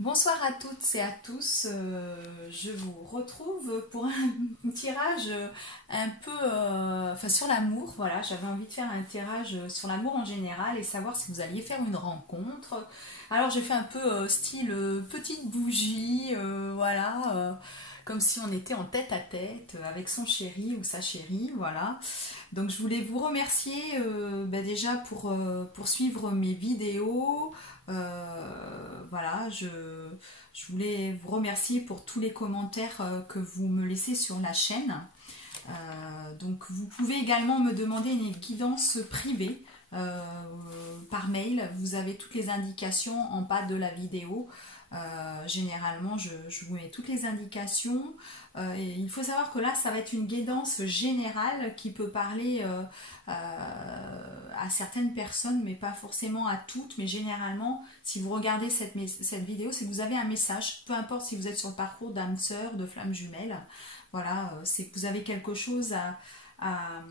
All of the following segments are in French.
Bonsoir à toutes et à tous, je vous retrouve pour un tirage un peu sur l'amour. Voilà, j'avais envie de faire un tirage sur l'amour en général et savoir si vous alliez faire une rencontre. Alors j'ai fait un peu style petite bougie, voilà, comme si on était en tête à tête avec son chéri ou sa chérie, voilà. Donc je voulais vous remercier déjà pour suivre mes vidéos. Voilà, je voulais vous remercier pour tous les commentaires que vous me laissez sur la chaîne. Donc vous pouvez également me demander une guidance privée par mail. Vous avez toutes les indications en bas de la vidéo. Généralement, je vous mets toutes les indications. Et il faut savoir que là, ça va être une guidance générale qui peut parler à certaines personnes, mais pas forcément à toutes. Mais généralement, si vous regardez cette vidéo, c'est que vous avez un message. Peu importe si vous êtes sur le parcours d'âme sœur, de flamme jumelle. Voilà, c'est que vous avez quelque chose un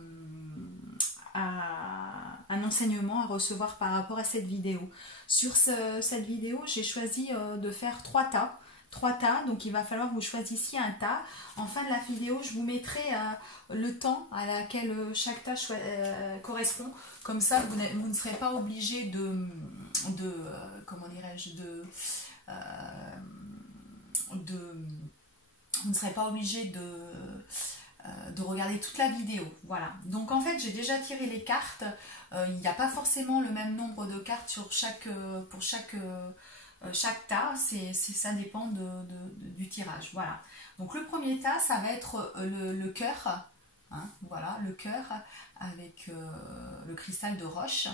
enseignement à recevoir par rapport à cette vidéo. Sur cette vidéo, j'ai choisi de faire 3 tas. 3 tas, donc il va falloir que vous choisissiez un tas. En fin de la vidéo, je vous mettrai le temps à laquelle chaque tas correspond. Comme ça, vous ne serez pas obligé comment dirais-je, vous ne serez pas obligé de regarder toute la vidéo. Voilà. Donc en fait, j'ai déjà tiré les cartes. Il n'y a pas forcément le même nombre de cartes sur pour chaque tas. Ça dépend du tirage. Voilà. Donc le premier tas, ça va être le cœur. Hein, voilà, le cœur avec le cristal de roche.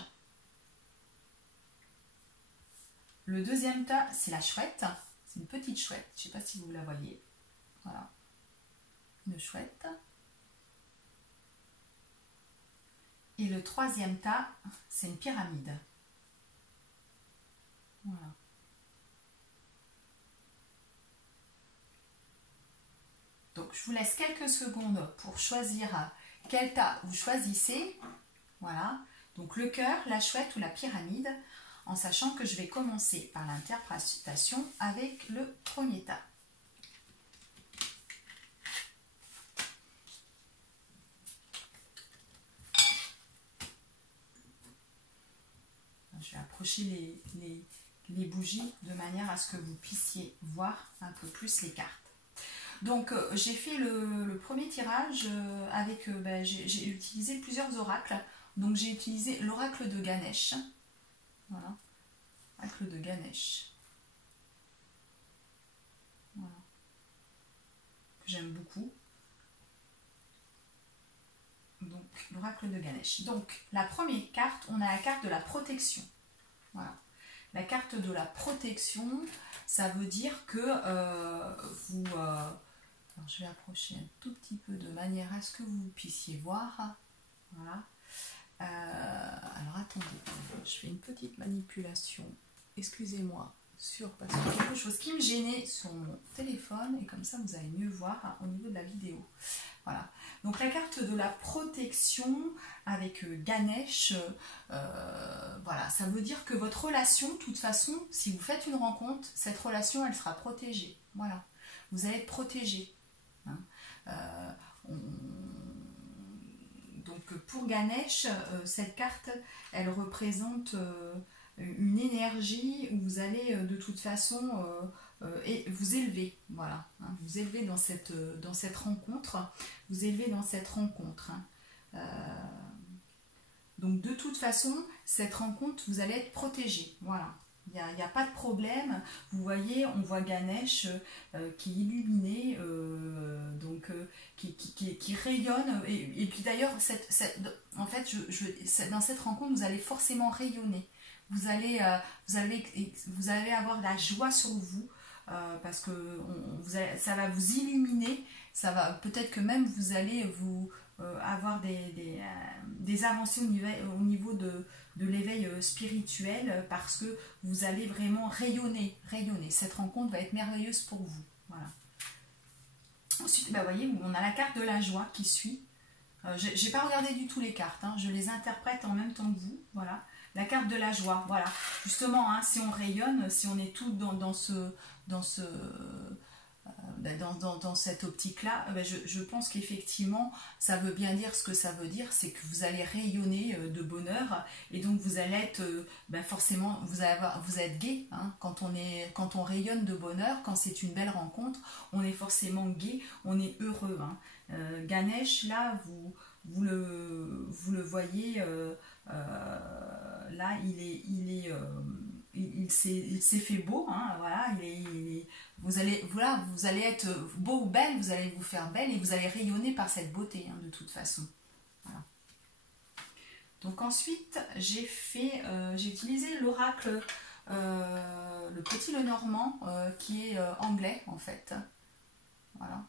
Le deuxième tas, c'est la chouette. C'est une petite chouette. Je ne sais pas si vous la voyez. Voilà. Une chouette. Et le troisième tas, c'est une pyramide. Voilà. Donc, je vous laisse quelques secondes pour choisir quel tas vous choisissez. Voilà. Donc, le cœur, la chouette ou la pyramide, en sachant que je vais commencer par l'interprétation avec le premier tas. Je vais approcher les bougies de manière à ce que vous puissiez voir un peu plus les cartes. Donc j'ai fait le premier tirage avec, j'ai utilisé plusieurs oracles. Donc j'ai utilisé l'oracle de Ganesh. Voilà, oracle de Ganesh. Voilà. Que j'aime beaucoup. Donc l'oracle de Ganesh. Donc la première carte, on a la carte de la protection. Voilà. La carte de la protection, ça veut dire que vous... alors je vais approcher un tout petit peu de manière à ce que vous puissiez voir. Voilà. Alors attendez, je fais une petite manipulation. Excusez-moi, parce qu'il y a quelque chose qui me gênait sur mon téléphone et comme ça vous allez mieux voir au niveau de la vidéo. Voilà. Donc la carte de la protection avec Ganesh, voilà, ça veut dire que votre relation, de toute façon, si vous faites une rencontre, cette relation, elle sera protégée. Voilà. Vous allez être protégé. Hein. Donc pour Ganesh, cette carte, elle représente une énergie où vous allez de toute façon vous élever, voilà, hein, vous élever dans cette rencontre, vous élever dans cette rencontre. Hein. Donc de toute façon, cette rencontre, vous allez être protégé, voilà. Il n'y a pas de problème. Vous voyez, on voit Ganesh qui est illuminé, qui rayonne. Et puis d'ailleurs, en fait, dans cette rencontre, vous allez forcément rayonner. Vous allez avoir la joie sur vous parce que ça va vous illuminer. Ça va peut-être que même vous allez avoir des avancées au niveau de l'éveil spirituel parce que vous allez vraiment rayonner. Cette rencontre va être merveilleuse pour vous. Voilà. Ensuite, vous voyez, on a la carte de la joie qui suit. Je n'ai pas regardé du tout les cartes, hein, je les interprète en même temps que vous. Voilà. la carte de la joie, voilà. Justement, hein, si on rayonne, si on est tout dans cette optique-là, ben je pense qu'effectivement, ça veut bien dire ce que ça veut dire, c'est que vous allez rayonner de bonheur, et donc vous allez être, ben forcément, vous êtes gai, hein, quand on rayonne de bonheur, quand c'est une belle rencontre, on est forcément gai, on est heureux, hein. Ganesh, là, vous le voyez, là, il s'est fait beau, hein, voilà, vous allez être beau ou belle, vous allez vous faire belle et vous allez rayonner par cette beauté, hein, de toute façon. Voilà. Donc ensuite, j'ai utilisé l'oracle, le petit Lenormand, qui est anglais en fait. Voilà.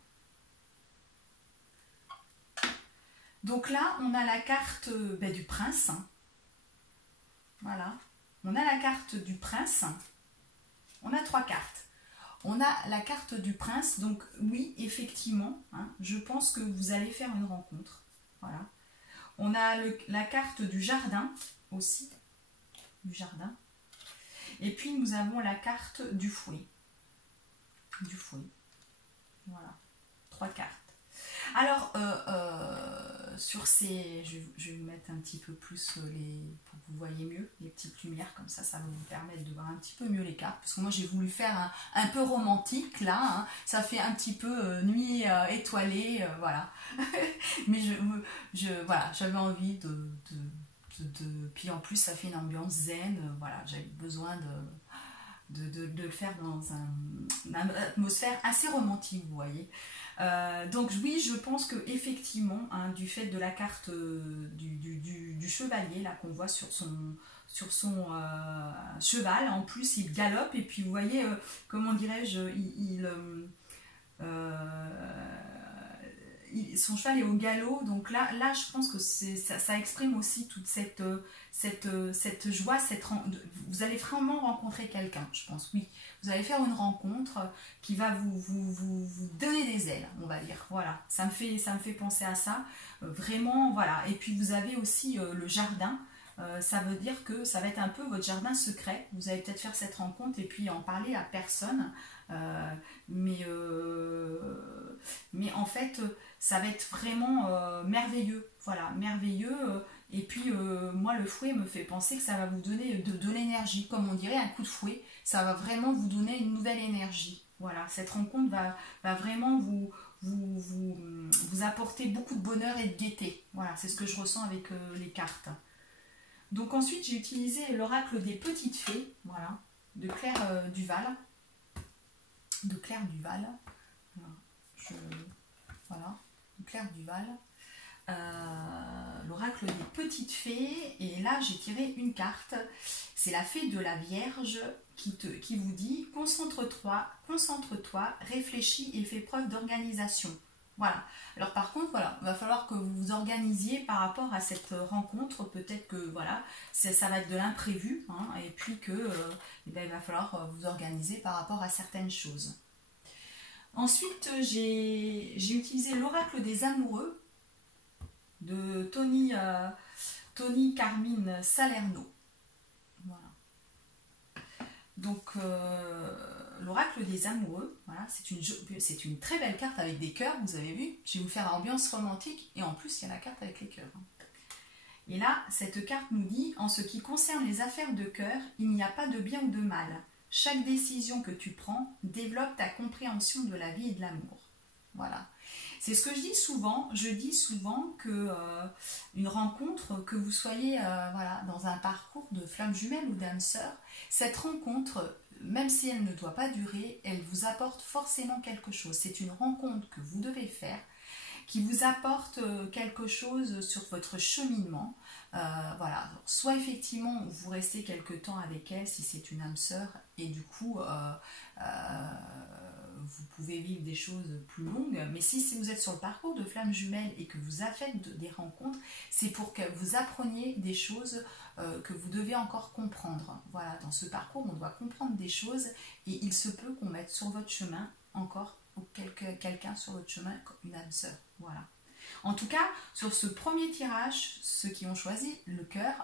Donc là, on a la carte du prince. Voilà. On a la carte du prince. On a 3 cartes. On a la carte du prince. Donc oui, effectivement, hein, je pense que vous allez faire une rencontre. Voilà. On a la carte du jardin aussi. Du jardin. Et puis nous avons la carte du fouet. Du fouet. Voilà. 3 cartes. Alors, sur ces... Je vais vous mettre un petit peu plus pour que vous voyez mieux les petites lumières, comme ça va vous permettre de voir un petit peu mieux les cartes. Parce que moi, j'ai voulu faire un peu romantique, là. Hein. Ça fait un petit peu nuit étoilée, voilà. Mais voilà, j'avais envie Puis en plus, ça fait une ambiance zen, voilà. J'avais besoin de le faire dans une atmosphère assez romantique, vous voyez. Donc oui, je pense que effectivement, hein, du fait de la carte du chevalier là qu'on voit sur son cheval, en plus il galope et puis vous voyez, comment dirais-je, son cheval est au galop, donc là je pense que ça exprime aussi toute cette joie, vous allez vraiment rencontrer quelqu'un, je pense, oui. Vous allez faire une rencontre qui va vous donner des ailes, on va dire. Voilà, ça me fait penser à ça. Vraiment, voilà. Et puis vous avez aussi le jardin. Ça veut dire que ça va être un peu votre jardin secret. Vous allez peut-être faire cette rencontre et puis en parler à personne. Mais en fait, ça va être vraiment merveilleux. Voilà, merveilleux. Et puis moi, le fouet me fait penser que ça va vous donner de l'énergie, comme on dirait un coup de fouet. Ça va vraiment vous donner une nouvelle énergie. Voilà, cette rencontre va vraiment vous apporter beaucoup de bonheur et de gaieté. Voilà, c'est ce que je ressens avec les cartes. Donc ensuite, j'ai utilisé l'oracle des petites fées, voilà, de Claire Duval. De Claire Duval. Voilà, de Claire Duval. L'oracle des petites fées, et là j'ai tiré une carte, c'est la fée de la Vierge qui vous dit concentre-toi, réfléchis et fais preuve d'organisation. Voilà. Alors par contre, voilà, il va falloir que vous vous organisiez par rapport à cette rencontre. Peut-être que voilà, ça va être de l'imprévu, hein, et puis que il va falloir vous organiser par rapport à certaines choses. Ensuite, j'ai utilisé l'oracle des amoureux de Tony Carmine Salerno. Voilà. Donc l'oracle des amoureux, voilà, c'est une très belle carte avec des cœurs, vous avez vu. Je vais vous faire ambiance romantique et en plus il y a la carte avec les cœurs. Et là, cette carte nous dit: en ce qui concerne les affaires de cœur, il n'y a pas de bien ou de mal. Chaque décision que tu prends développe ta compréhension de la vie et de l'amour. Voilà. C'est ce que je dis souvent. Je dis souvent que une rencontre, que vous soyez voilà, dans un parcours de flamme jumelle ou d'âme sœur, cette rencontre, même si elle ne doit pas durer, elle vous apporte forcément quelque chose. C'est une rencontre que vous devez faire, qui vous apporte quelque chose sur votre cheminement. Voilà. Alors, soit effectivement vous restez quelque temps avec elle si c'est une âme sœur et du coup vous pouvez vivre des choses plus longues, mais si vous êtes sur le parcours de flamme jumelle et que vous faites des rencontres, c'est pour que vous appreniez des choses que vous devez encore comprendre. Voilà, dans ce parcours on doit comprendre des choses et il se peut qu'on mette sur votre chemin encore quelqu'un sur votre chemin, une âme sœur. Voilà. En tout cas, sur ce premier tirage, ceux qui ont choisi le cœur,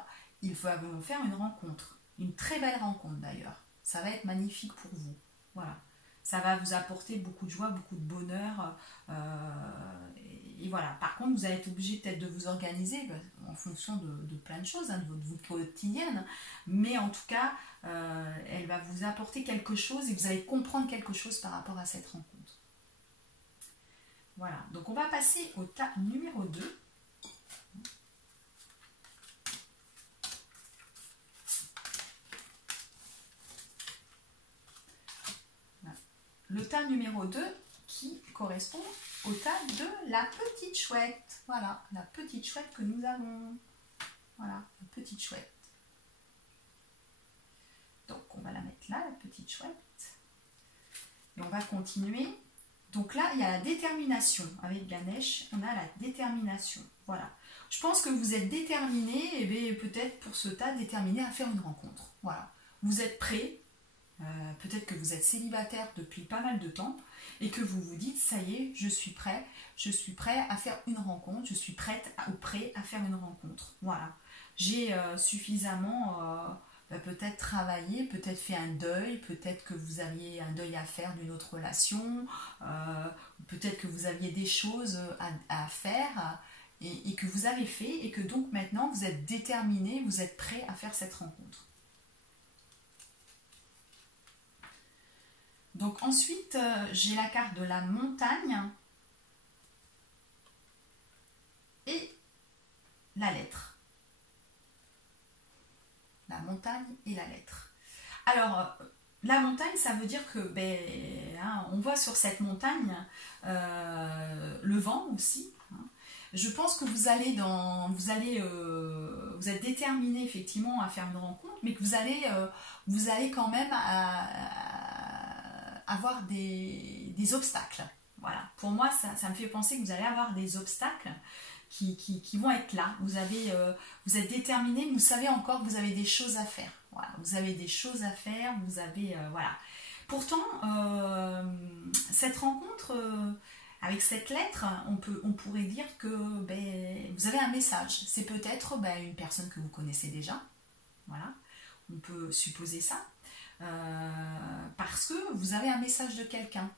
ils vont faire une rencontre, une très belle rencontre d'ailleurs. Ça va être magnifique pour vous. Voilà. Ça va vous apporter beaucoup de joie, beaucoup de bonheur. Et voilà. Par contre, vous allez être obligé peut-être de vous organiser en fonction de plein de choses, hein, de votre vie quotidienne. Mais en tout cas, elle va vous apporter quelque chose et vous allez comprendre quelque chose par rapport à cette rencontre. Voilà. Donc, on va passer au tas numéro 2. Le tas numéro 2 qui correspond au tas de la petite chouette. Voilà, la petite chouette que nous avons. Voilà, la petite chouette. Donc, on va la mettre là, la petite chouette. Et on va continuer. Donc là, il y a la détermination. Avec Ganesh, on a la détermination. Voilà. Je pense que vous êtes déterminé, et bien peut-être pour ce tas, déterminé à faire une rencontre. Voilà. Vous êtes prêt. Peut-être que vous êtes célibataire depuis pas mal de temps et que vous vous dites ça y est, je suis prêt à faire une rencontre, je suis prête ou prêt à faire une rencontre. Voilà, j'ai suffisamment peut-être travaillé, peut-être fait un deuil, peut-être que vous aviez un deuil à faire d'une autre relation, peut-être que vous aviez des choses à faire et que vous avez fait et que donc maintenant vous êtes déterminé, vous êtes prêt à faire cette rencontre. Donc ensuite, j'ai la carte de la montagne et la lettre. La montagne et la lettre. Alors, la montagne, ça veut dire que, on voit sur cette montagne le vent aussi. Hein. Je pense que vous êtes déterminé effectivement à faire une rencontre, mais que vous allez quand même avoir des obstacles. Voilà. Pour moi, ça me fait penser que vous allez avoir des obstacles qui vont être là. Vous êtes déterminé, mais vous savez encore que vous avez des choses à faire. Voilà. Vous avez des choses à faire, vous avez... voilà. Pourtant, cette rencontre, avec cette lettre, on pourrait dire que vous avez un message. C'est peut-être une personne que vous connaissez déjà. Voilà. On peut supposer ça. Parce que vous avez un message de quelqu'un.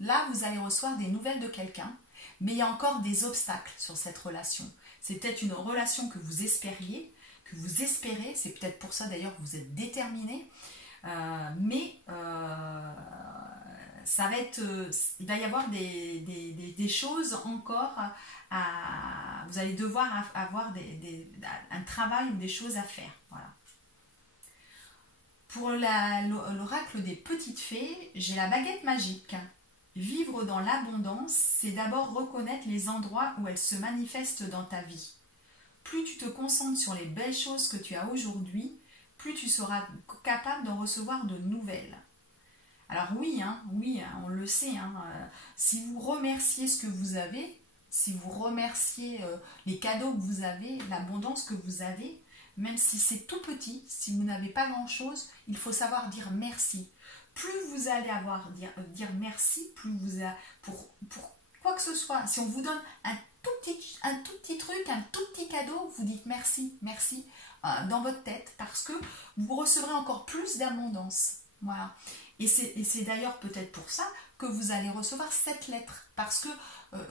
Là, vous allez recevoir des nouvelles de quelqu'un, mais il y a encore des obstacles sur cette relation. C'est peut-être une relation que vous espériez, c'est peut-être pour ça d'ailleurs que vous êtes déterminé, mais ça va être, il va y avoir des choses encore vous allez devoir avoir un travail ou des choses à faire. Voilà. Pour l'oracle des petites fées, j'ai la baguette magique. Vivre dans l'abondance, c'est d'abord reconnaître les endroits où elle se manifeste dans ta vie. Plus tu te concentres sur les belles choses que tu as aujourd'hui, plus tu seras capable d'en recevoir de nouvelles. Alors oui, on le sait, si vous remerciez ce que vous avez, si vous remerciez les cadeaux que vous avez, l'abondance que vous avez, même si c'est tout petit, si vous n'avez pas grand-chose, il faut savoir dire merci. Plus vous allez dire merci, plus vous avez, pour quoi que ce soit, si on vous donne un tout petit truc, un tout petit cadeau, vous dites merci dans votre tête parce que vous recevrez encore plus d'abondance. Voilà. Et c'est d'ailleurs peut-être pour ça que vous allez recevoir cette lettre parce que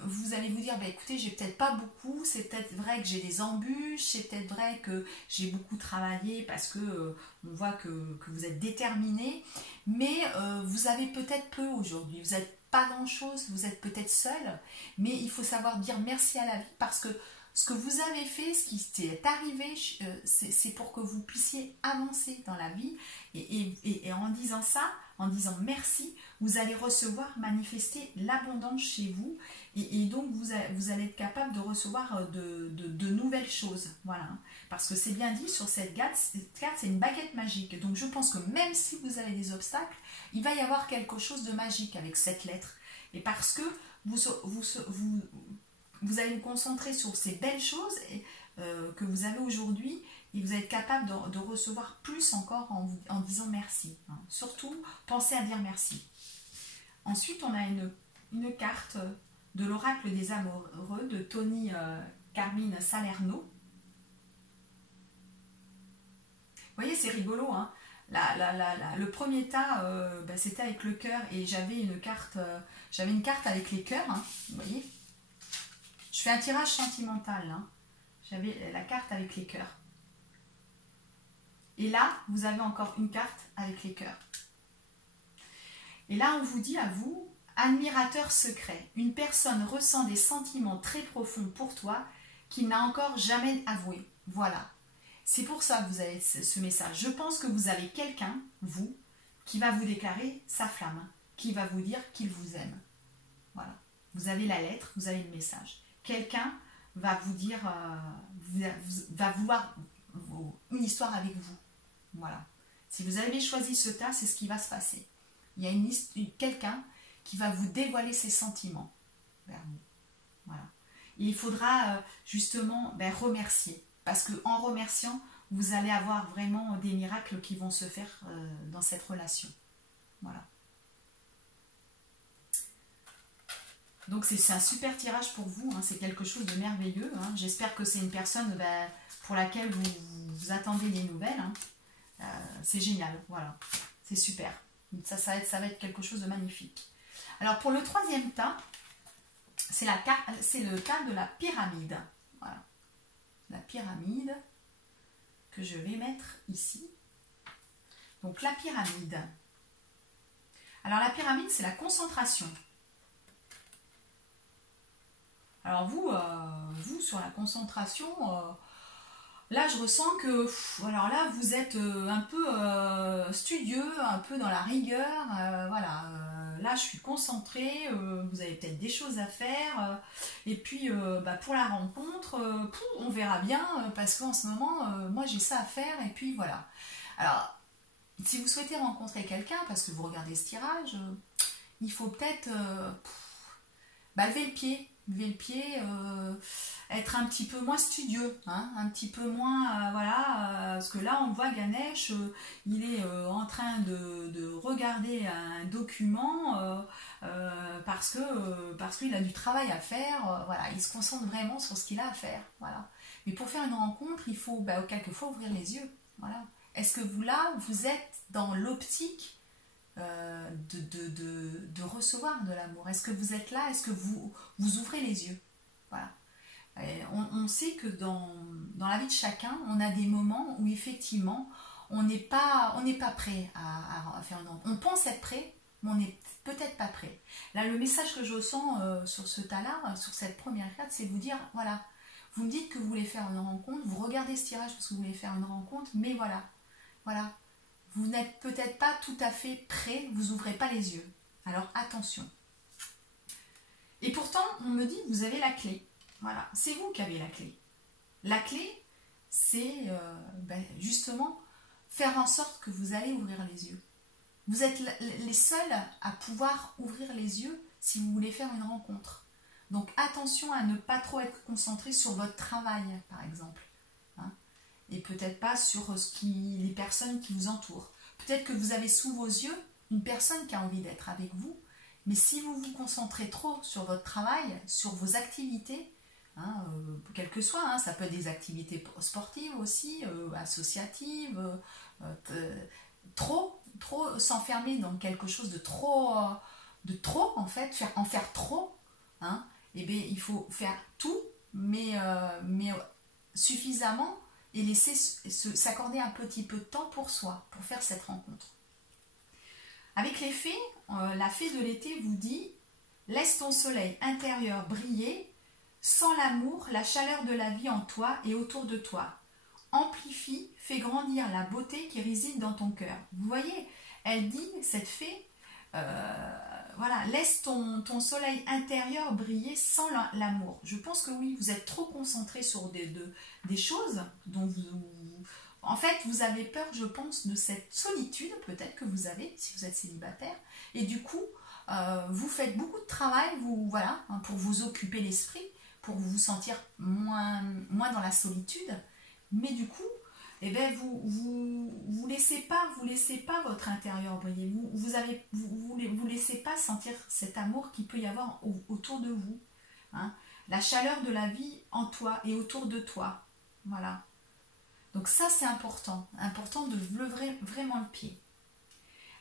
vous allez vous dire écoutez, j'ai peut-être pas beaucoup, c'est peut-être vrai que j'ai des embûches, c'est peut-être vrai que j'ai beaucoup travaillé parce que on voit que vous êtes déterminé, mais vous avez peut-être peu aujourd'hui, vous n'êtes pas grand-chose, vous êtes peut-être seul, mais il faut savoir dire merci à la vie parce que ce que vous avez fait, ce qui est arrivé, c'est pour que vous puissiez avancer dans la vie et en disant ça, en disant merci, vous allez recevoir, manifester l'abondance chez vous et donc vous allez être capable de recevoir de nouvelles choses. Voilà. Parce que c'est bien dit sur cette carte, c'est une baguette magique. Donc je pense que même si vous avez des obstacles, il va y avoir quelque chose de magique avec cette lettre. Et parce que vous allez vous concentrer sur ces belles choses que vous avez aujourd'hui et vous êtes capable de recevoir plus encore en disant merci. Hein. Surtout, pensez à dire merci. Ensuite, on a une carte de l'oracle des amoureux de Tony Carmine Salerno. voyez, c'est rigolo, hein. Le premier tas, c'était avec le cœur et j'avais une carte avec les cœurs, hein, vous voyez. Je fais un tirage sentimental, hein. J'avais la carte avec les cœurs. Et là, vous avez encore une carte avec les cœurs. Et là, on vous dit à vous, admirateur secret, une personne ressent des sentiments très profonds pour toi qu'il n'a encore jamais avoué. Voilà. C'est pour ça que vous avez ce message. Je pense que vous avez quelqu'un, vous, qui va vous déclarer sa flamme, qui va vous dire qu'il vous aime. Voilà. Vous avez la lettre, vous avez le message. Quelqu'un va vous dire, va vouloir une histoire avec vous. Voilà. Si vous avez choisi ce tas, c'est ce qui va se passer. Il y a quelqu'un qui va vous dévoiler ses sentiments vers vous. Voilà. Et il faudra justement remercier. Parce qu'en remerciant, vous allez avoir vraiment des miracles qui vont se faire dans cette relation. Voilà. Donc c'est un super tirage pour vous, hein. C'est quelque chose de merveilleux, hein. J'espère que c'est une personne pour laquelle vous attendez des nouvelles, hein. C'est génial, voilà, c'est super. Ça va être quelque chose de magnifique. Alors pour le troisième tas, c'est le tas de la pyramide. Voilà. La pyramide que je vais mettre ici. Donc la pyramide. Alors la pyramide, c'est la concentration. Alors vous sur la concentration, là je ressens que alors là vous êtes un peu studieux, un peu dans la rigueur, voilà. Là je suis concentrée, vous avez peut-être des choses à faire, et puis pour la rencontre, on verra bien, parce qu'en ce moment, moi j'ai ça à faire, et puis voilà. Alors, si vous souhaitez rencontrer quelqu'un, parce que vous regardez ce tirage, il faut peut-être lever le pied, être un petit peu moins studieux, hein, un petit peu moins, parce que là on voit Ganesh, il est en train de regarder un document parce qu'il a du travail à faire, voilà, il se concentre vraiment sur ce qu'il a à faire, voilà. Mais pour faire une rencontre, il faut quelquefois ouvrir les yeux, voilà. Est-ce que vous êtes dans l'optique de recevoir de l'amour? Est-ce que vous êtes là? Est-ce que vous ouvrez les yeux? Voilà. On sait que dans la vie de chacun, on a des moments où effectivement, on n'est pas prêt à faire une rencontre. On pense être prêt, mais on n'est peut-être pas prêt. Là, le message que je ressens sur ce tas-là, sur cette première carte, c'est vous dire, voilà, vous me dites que vous voulez faire une rencontre, vous regardez ce tirage parce que vous voulez faire une rencontre, mais voilà, vous n'êtes peut-être pas tout à fait prêt, vous n'ouvrez pas les yeux. Alors attention. Et pourtant, on me dit que vous avez la clé. Voilà, c'est vous qui avez la clé. La clé, c'est justement faire en sorte que vous allez ouvrir les yeux. Vous êtes les seuls à pouvoir ouvrir les yeux si vous voulez faire une rencontre. Donc attention à ne pas trop être concentré sur votre travail, par exemple. Et peut-être pas sur les personnes qui vous entourent. Peut-être que vous avez sous vos yeux une personne qui a envie d'être avec vous, mais si vous vous concentrez trop sur votre travail, sur vos activités, quelles que soient, ça peut être des activités sportives aussi, associatives, trop s'enfermer dans quelque chose de trop en fait, en faire trop, et bien il faut faire tout, mais suffisamment, et laisser s'accorder un petit peu de temps pour soi, pour faire cette rencontre. Avec les fées, la fée de l'été vous dit « Laisse ton soleil intérieur briller, sans l'amour, la chaleur de la vie en toi et autour de toi. Amplifie, fais grandir la beauté qui réside dans ton cœur. » Vous voyez, elle dit, cette fée, laisse ton soleil intérieur briller sans l'amour. Je pense que oui, vous êtes trop concentré sur des choses dont en fait, vous avez peur, je pense, de cette solitude, peut-être que vous avez, si vous êtes célibataire, et du coup, vous faites beaucoup de travail, pour vous occuper l'esprit, pour vous sentir moins dans la solitude, mais du coup, vous laissez pas votre intérieur briller, vous laissez pas sentir cet amour qu'il peut y avoir autour de vous, la chaleur de la vie en toi et autour de toi, voilà. Donc ça, c'est important. Important de lever vraiment le pied.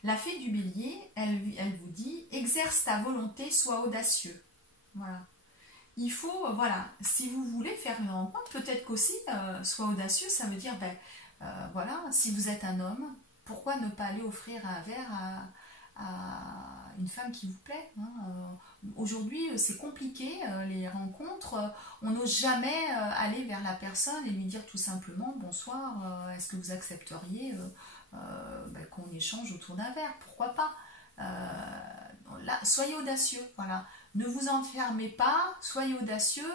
La fée du bélier, elle vous dit, exerce ta volonté, sois audacieux. Voilà. Il faut, voilà, si vous voulez faire une rencontre, peut-être qu'aussi, sois audacieux, ça veut dire, ben, voilà, si vous êtes un homme, pourquoi ne pas aller offrir un verre à une femme qui vous plaît, hein. Aujourd'hui, c'est compliqué, les rencontres, on n'ose jamais aller vers la personne et lui dire tout simplement, bonsoir, est-ce que vous accepteriez ben, qu'on échange autour d'un verre, pourquoi pas. Là, soyez audacieux, voilà. Ne vous enfermez pas, soyez audacieux,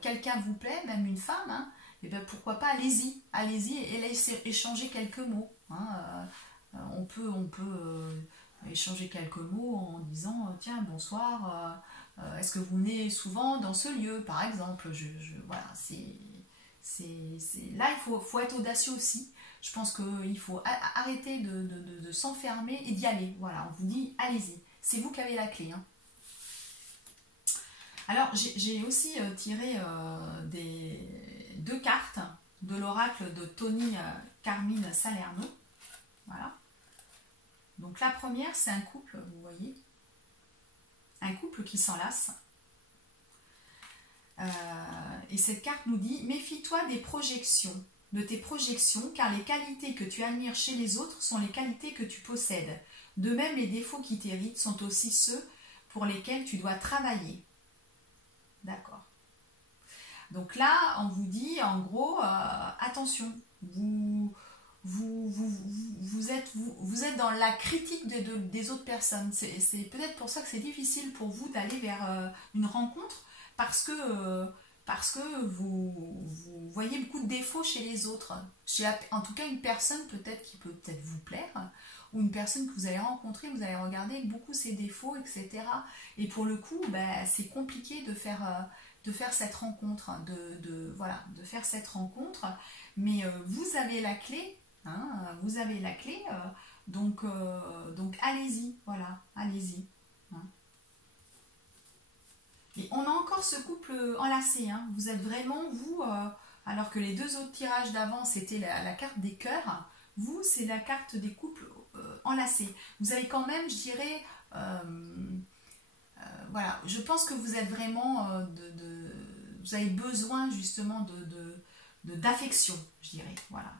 quelqu'un vous plaît, même une femme, hein, et bien pourquoi pas, allez-y et laissez échanger quelques mots. Hein, on peut échanger quelques mots en disant tiens, bonsoir, est-ce que vous venez souvent dans ce lieu, par exemple. Voilà, là, il faut être audacieux aussi. Je pense qu'il faut arrêter de s'enfermer et d'y aller. Voilà, on vous dit allez-y, c'est vous qui avez la clé. Hein. Alors, j'ai aussi tiré deux cartes de l'oracle de Tony Carmine Salerno. Voilà. Donc la première, c'est un couple, vous voyez. Un couple qui s'enlace. Et cette carte nous dit, méfie-toi de tes projections, car les qualités que tu admires chez les autres sont les qualités que tu possèdes. De même, les défauts qui t'irritent sont aussi ceux pour lesquels tu dois travailler. D'accord. Donc là, on vous dit, en gros, attention, vous êtes dans la critique des autres personnes. C'est peut-être pour ça que c'est difficile pour vous d'aller vers une rencontre, parce que vous voyez beaucoup de défauts chez les autres. En tout cas, une personne peut-être qui peut peut-être vous plaire, ou une personne que vous allez rencontrer, vous allez regarder beaucoup ses défauts, etc. Et pour le coup, ben, c'est compliqué de faire cette rencontre, voilà, de faire cette rencontre. Mais vous avez la clé, hein, vous avez la clé, donc allez-y, voilà, allez-y. Hein. Et on a encore ce couple enlacé, hein. Vous êtes vraiment, vous, alors que les deux autres tirages d'avant, c'était la carte des cœurs, vous, c'est la carte des couples enlacés. Vous avez quand même, je dirais, voilà, je pense que vous êtes vraiment, vous avez besoin justement d'affection, je dirais, voilà.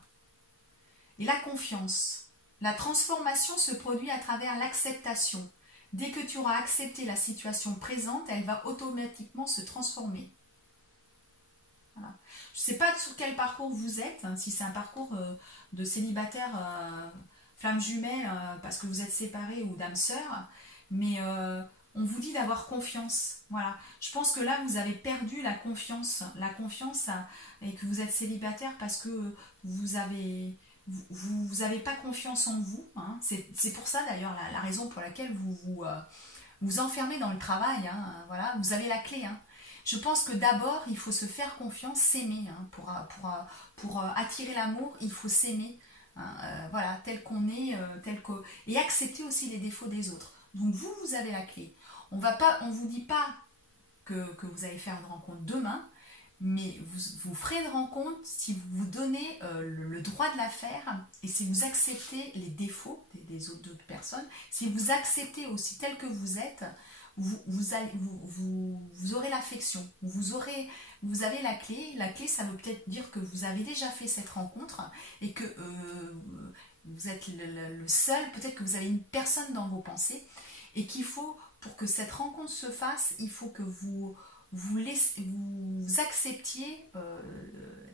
Et la confiance. La transformation se produit à travers l'acceptation. Dès que tu auras accepté la situation présente, elle va automatiquement se transformer. Voilà. Je ne sais pas sur quel parcours vous êtes, hein, si c'est un parcours de célibataire flamme jumelle parce que vous êtes séparés ou d'âme sœur, mais on vous dit d'avoir confiance. Voilà. Je pense que là, vous avez perdu la confiance et que vous êtes célibataire parce que vous avez pas confiance en vous. Hein. C'est pour ça d'ailleurs la raison pour laquelle vous enfermez dans le travail. Hein. Voilà. Vous avez la clé. Hein. Je pense que d'abord, il faut se faire confiance, s'aimer. Hein. Pour attirer l'amour, il faut s'aimer. Hein. Voilà, tel qu'on est, et accepter aussi les défauts des autres. Donc vous avez la clé. On vous dit pas que vous allez faire une rencontre demain, mais vous ferez une rencontre si vous vous donnez le droit de la faire et si vous acceptez les défauts des autres personnes, si vous acceptez aussi tel que vous êtes, vous aurez l'affection, vous avez la clé. La clé, ça veut peut-être dire que vous avez déjà fait cette rencontre et que vous êtes le seul, peut-être que vous avez une personne dans vos pensées et qu'il faut, pour que cette rencontre se fasse, il faut que vous acceptiez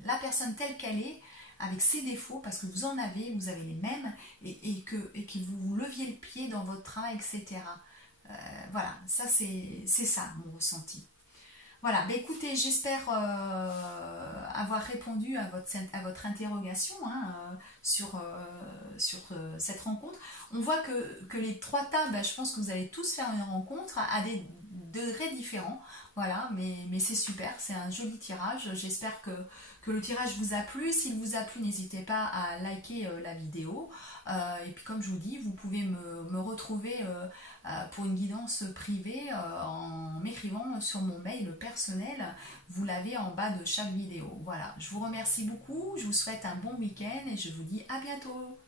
la personne telle qu'elle est, avec ses défauts, parce que vous avez les mêmes, et que vous leviez le pied dans votre travail, etc. Voilà, ça c'est ça mon ressenti. Voilà, bah écoutez, j'espère avoir répondu à votre interrogation sur cette rencontre. On voit que les trois tas, je pense que vous allez tous faire une rencontre à des degrés différents. Voilà, mais c'est super, c'est un joli tirage. J'espère que le tirage vous a plu. S'il vous a plu, n'hésitez pas à liker la vidéo. Et puis comme je vous dis, vous pouvez me retrouver pour une guidance privée en m'écrivant sur mon mail personnel. Vous l'avez en bas de chaque vidéo. Voilà, je vous remercie beaucoup, je vous souhaite un bon week-end et je vous dis à bientôt.